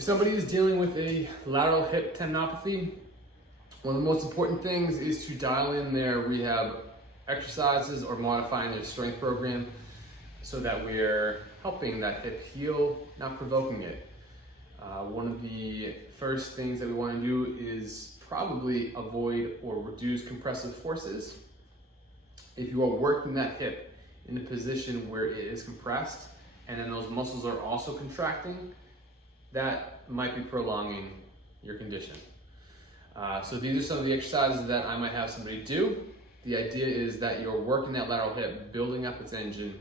If somebody is dealing with a lateral hip tendinopathy, one of the most important things is to dial in their rehab exercises or modifying their strength program so that we're helping that hip heal, not provoking it. One of the first things that we want to do is probably avoid or reduce compressive forces. If you are working that hip in a position where it is compressed and then those muscles are also contracting, that might be prolonging your condition. So these are some of the exercises that I might have somebody do. The idea is that you're working that lateral hip, building up its engine,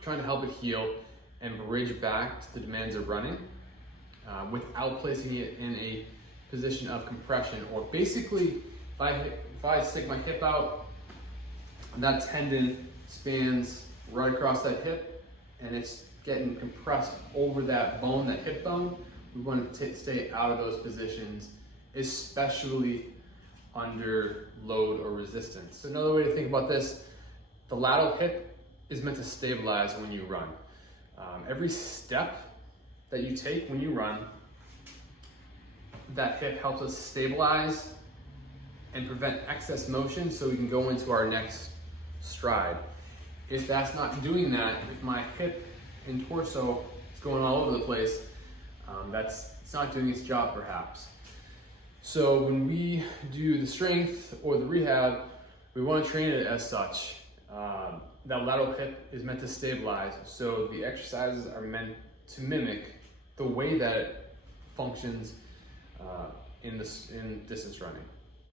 trying to help it heal and bridge back to the demands of running without placing it in a position of compression. Or basically, if I stick my hip out, that tendon spans right across that hip and it's getting compressed over that bone, that hip bone. We want to stay out of those positions, especially under load or resistance. So another way to think about this, the lateral hip is meant to stabilize when you run. Every step that you take when you run, that hip helps us stabilize and prevent excess motion so we can go into our next stride. If that's not doing that, if my hip and torso is going all over the place, it's not doing its job perhaps. So when we do the strength or the rehab, we want to train it as such. That lateral hip is meant to stabilize, so the exercises are meant to mimic the way that it functions in distance running.